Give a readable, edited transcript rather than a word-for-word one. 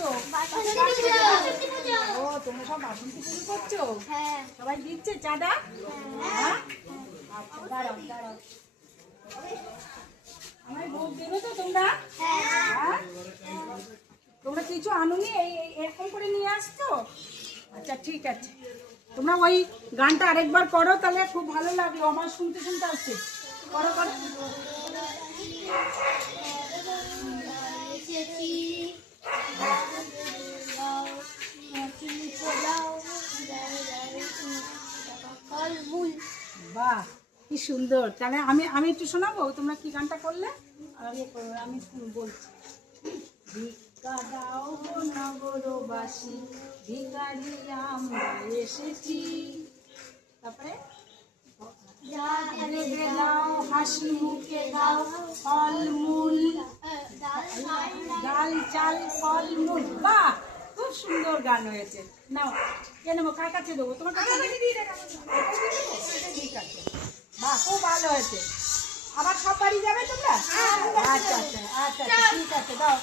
করছো? ও তোমরা সব বাসন্তী পুজো করছো? সবাই দিচ্ছে চাঁদা? হ্যাঁ আচ্ছা দাঁড়াও দাঁড়াও আমার ভোগ দেবে তো তোমরা? হ্যাঁ তোমরা কিছু আনুনি এরকম করে নিয়ে আসছো? আচ্ছা ঠিক আছে তোমরা ওই গানটা আরেকবার করো তাহলে খুব ভালো লাগলো আমার শুনতে শুনতে আসছে করো করো বাহ কি সুন্দর তাহলে আমি আমি একটু শোনাবো তোমরা কি গানটা করলে আমি বলছি ভিক্ষা দাও নগরবাসী ভিখারি আমরা এসেছি তারপরে দাও হাসি মুখে দাও ফলমূল ডাল চাল ফলমূল বাহ খুব সুন্দর গান হয়েছে নাও কে নেবো কার কাছে দেবো তোমার কাছে ঠিক আছে বাহ খুব ভালো হয়েছে আবার সব বাড়ি যাবে তোমরা আচ্ছা আচ্ছা আচ্ছা ঠিক আছে দাও